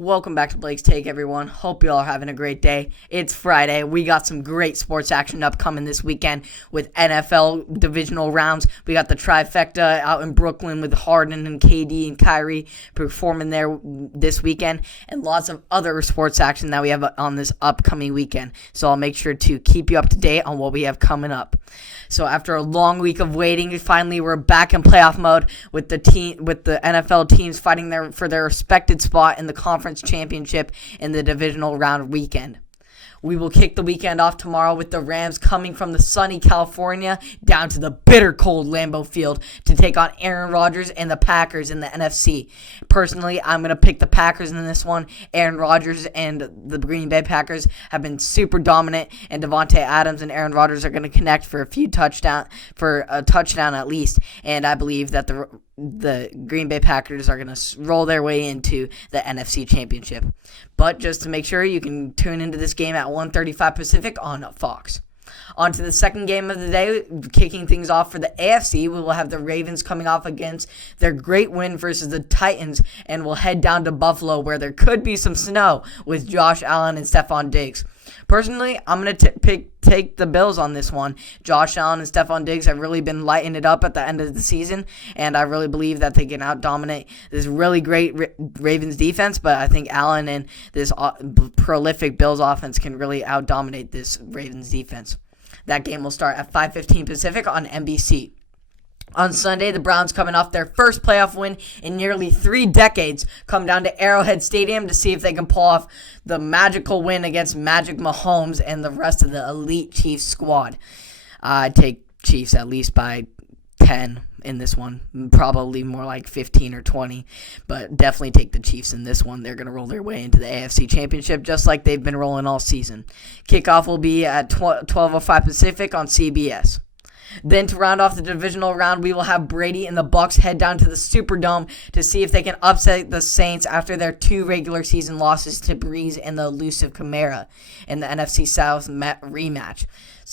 Welcome back to Blake's Take, everyone. Hope you all are having a great day. It's Friday. We got some great sports action upcoming this weekend with NFL divisional rounds. We got the trifecta out in Brooklyn with Harden and KD and Kyrie performing there this weekend, and lots of other sports action that we have on this upcoming weekend. So I'll make sure to keep you up to date on what we have coming up. So after a long week of waiting, finally we're back in playoff mode with the NFL teams fighting for their respected spot in the conference championship in the divisional round weekend. We will kick the weekend off tomorrow with the Rams coming from the sunny California down to the bitter cold Lambeau Field to take on Aaron Rodgers and the Packers in the NFC. Personally, I'm going to pick the Packers in this one. Aaron Rodgers and the Green Bay Packers have been super dominant, and Devontae Adams and Aaron Rodgers are going to connect for a touchdown at least, and I believe that the Green Bay Packers are going to roll their way into the NFC Championship. But just to make sure, you can tune into this game at 1:35 Pacific on Fox. On to the second game of the day, kicking things off for the AFC, we will have the Ravens coming off against their great win versus the Titans, and will head down to Buffalo where there could be some snow with Josh Allen and Stephon Diggs. Personally, I'm going to take the Bills on this one. Josh Allen and Stephon Diggs have really been lighting it up at the end of the season, and I really believe that they can out-dominate this really great Ravens defense, but I think Allen and this prolific Bills offense can really out-dominate this Ravens defense. That game will start at 5:15 Pacific on NBC. On Sunday, the Browns, coming off their first playoff win in nearly 3 decades, come down to Arrowhead Stadium to see if they can pull off the magical win against Magic Mahomes and the rest of the elite Chiefs squad. I'd take Chiefs at least by 10 in this one, probably more like 15 or 20, but definitely take the Chiefs in this one. They're going to roll their way into the AFC Championship just like they've been rolling all season. Kickoff will be at 12:05 Pacific on CBS. Then to round off the divisional round, we will have Brady and the Bucs head down to the Superdome to see if they can upset the Saints after their 2 regular season losses to Breeze and the elusive Kamara in the NFC South rematch.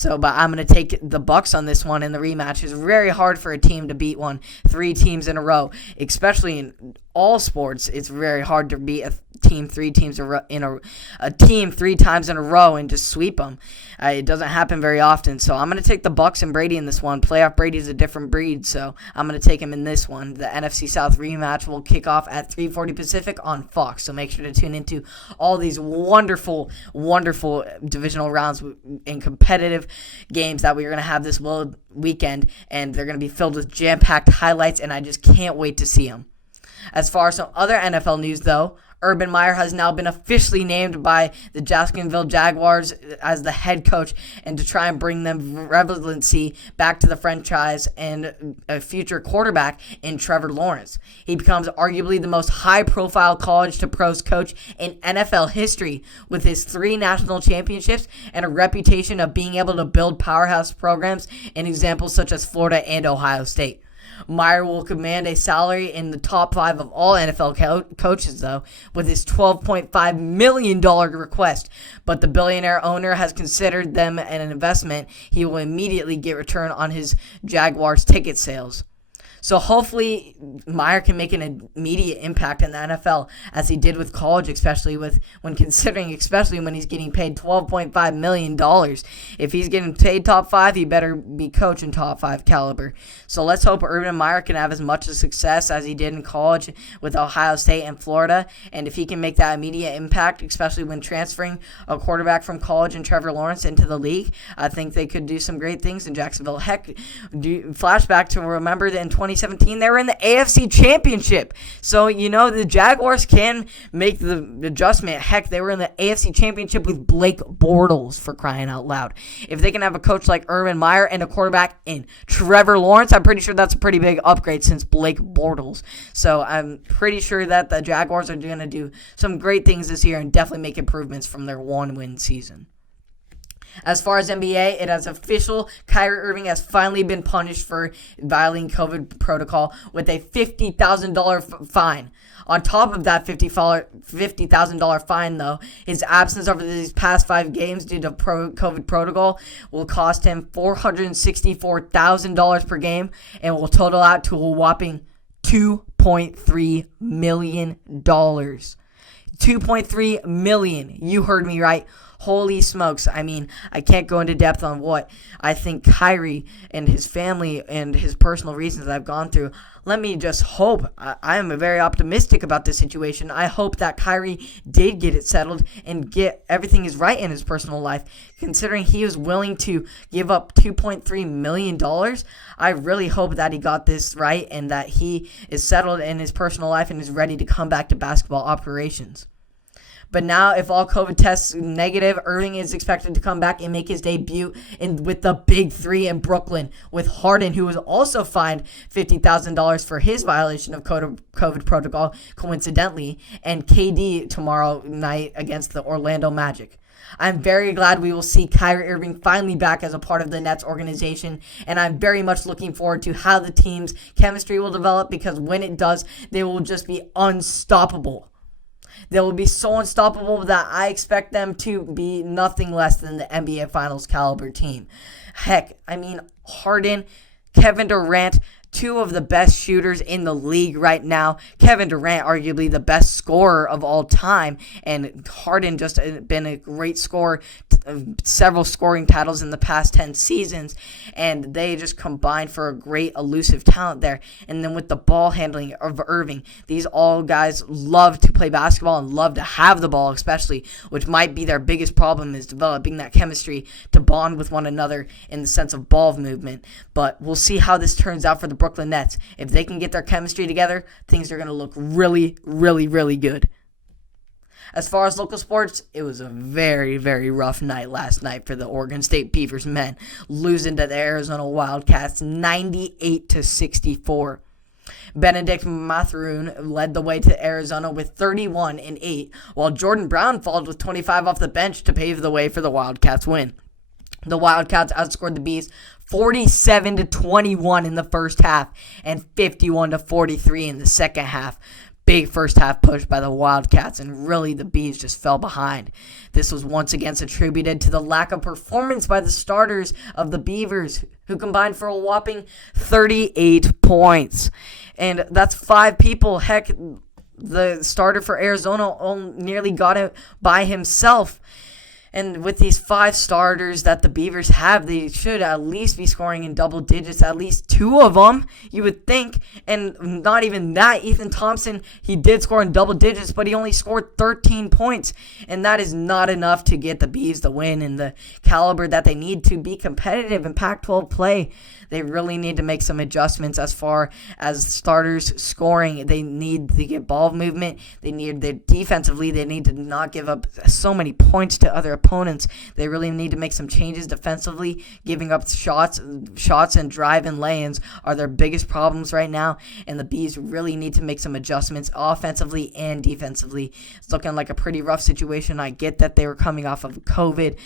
But I'm going to take the Bucs on this one, and the rematch is very hard for a team to beat 3 teams in a row, especially in all sports. It's very hard to beat a team 3 times in a row and just sweep them. It doesn't happen very often, so I'm going to take the Bucs and Brady in this one. Playoff Brady is a different breed, so I'm going to take him in this one. The NFC South rematch will kick off at 3:40 Pacific on Fox, so make sure to tune into all these wonderful, wonderful divisional rounds and competitive games that we're going to have this weekend, and they're going to be filled with jam-packed highlights, and I just can't wait to see them. As far as some other NFL news, though, Urban Meyer has now been officially named by the Jacksonville Jaguars as the head coach, and to try and bring them relevancy back to the franchise and a future quarterback in Trevor Lawrence. He becomes arguably the most high-profile college-to-pros coach in NFL history, with his 3 national championships and a reputation of being able to build powerhouse programs in examples such as Florida and Ohio State. Meyer will command a salary in the top 5 of all NFL coaches, though, with his $12.5 million request. But the billionaire owner has considered them an investment. He will immediately get return on his Jaguars ticket sales. So hopefully Meyer can make an immediate impact in the NFL as he did with college, especially when he's getting paid $12.5 million. If he's getting paid top 5, he better be coaching top 5 caliber. So let's hope Urban Meyer can have as much success as he did in college with Ohio State and Florida. And if he can make that immediate impact, especially when transferring a quarterback from college and Trevor Lawrence into the league, I think they could do some great things in Jacksonville. Heck, flashback to remember that in 2017, they were in the AFC Championship. So, the Jaguars can make the adjustment. Heck, they were in the AFC Championship with Blake Bortles, for crying out loud. If they can have a coach like Urban Meyer and a quarterback in Trevor Lawrence, I'm pretty sure that's a pretty big upgrade since Blake Bortles. So I'm pretty sure that the Jaguars are going to do some great things this year and definitely make improvements from their 1-win season. As far as NBA, it is official. Kyrie Irving has finally been punished for violating COVID protocol with a $50,000 fine. On top of that $50,000 fine, though, his absence over these past 5 games due to COVID protocol will cost him $464,000 per game and will total out to a whopping $2.3 million. $2.3 million. You heard me right. Holy smokes. I mean, I can't go into depth on what I think Kyrie and his family and his personal reasons that I've gone through. Let me just hope. I am very optimistic about this situation. I hope that Kyrie did get it settled and get everything is right in his personal life. Considering he was willing to give up $2.3 million, I really hope that he got this right and that he is settled in his personal life and is ready to come back to basketball operations. But now, if all COVID tests negative, Irving is expected to come back and make his debut with the Big Three in Brooklyn with Harden, who was also fined $50,000 for his violation of COVID protocol, coincidentally, and KD tomorrow night against the Orlando Magic. I'm very glad we will see Kyrie Irving finally back as a part of the Nets organization, and I'm very much looking forward to how the team's chemistry will develop, because when it does, they will just be unstoppable. They will be so unstoppable that I expect them to be nothing less than the NBA Finals caliber team. Heck, I mean, Harden, Kevin Durant, two of the best shooters in the league right now. Kevin Durant, arguably the best scorer of all time, and Harden just been a great scorer, several scoring titles in the past 10 seasons, and they just combined for a great elusive talent there. And then with the ball handling of Irving, these all guys love to play basketball and love to have the ball, especially, which might be their biggest problem, is developing that chemistry to bond with one another in the sense of ball movement. But we'll see how this turns out for the Brooklyn Nets. If they can get their chemistry together, things are going to look really, really, really good. As far as local sports, it was a very, very rough night last night for the Oregon State Beavers men, losing to the Arizona Wildcats 98-64. Benedict Mathurin led the way to Arizona with 31 and 8, while Jordan Brown followed with 25 off the bench to pave the way for the Wildcats win. The Wildcats outscored the Bees 47-21 in the first half and 51-43 in the second half. Big first half push by the Wildcats, and really the Bees just fell behind. This was once again attributed to the lack of performance by the starters of the Beavers, who combined for a whopping 38 points. And that's 5 people. Heck, the starter for Arizona nearly got it by himself. And with these 5 starters that the Beavers have, they should at least be scoring in double digits, at least 2 of them, you would think. And not even that, Ethan Thompson, he did score in double digits, but he only scored 13 points. And that is not enough to get the Beavs the win and the caliber that they need to be competitive in Pac-12 play. They really need to make some adjustments as far as starters scoring. They need to get ball movement. They need defensively. They need to not give up so many points to other opponents. They really need to make some changes defensively. Giving up shots and drive and lay-ins are their biggest problems right now, and the Bees really need to make some adjustments offensively and defensively. It's looking like a pretty rough situation. I get that they were coming off of COVID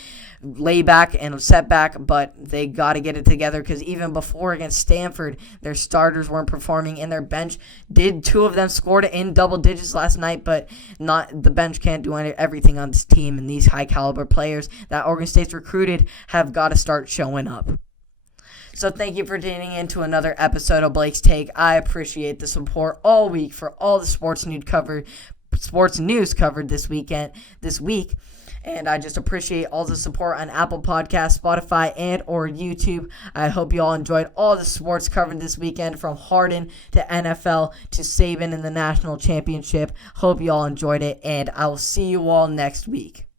layback and a setback, but they got to get it together, because even before against Stanford, their starters weren't performing, and their bench did. 2 of them scored in double digits last night, but not the bench can't do everything on this team, and these high caliber players that Oregon State's recruited have got to start showing up. So thank you for tuning in to another episode of Blake's Take. I appreciate the support all week for all the sports news covered this week. And I just appreciate all the support on Apple Podcasts, Spotify, and or YouTube. I hope you all enjoyed all the sports covered this weekend, from Harden to NFL to Saban in the national championship. Hope you all enjoyed it, and I will see you all next week.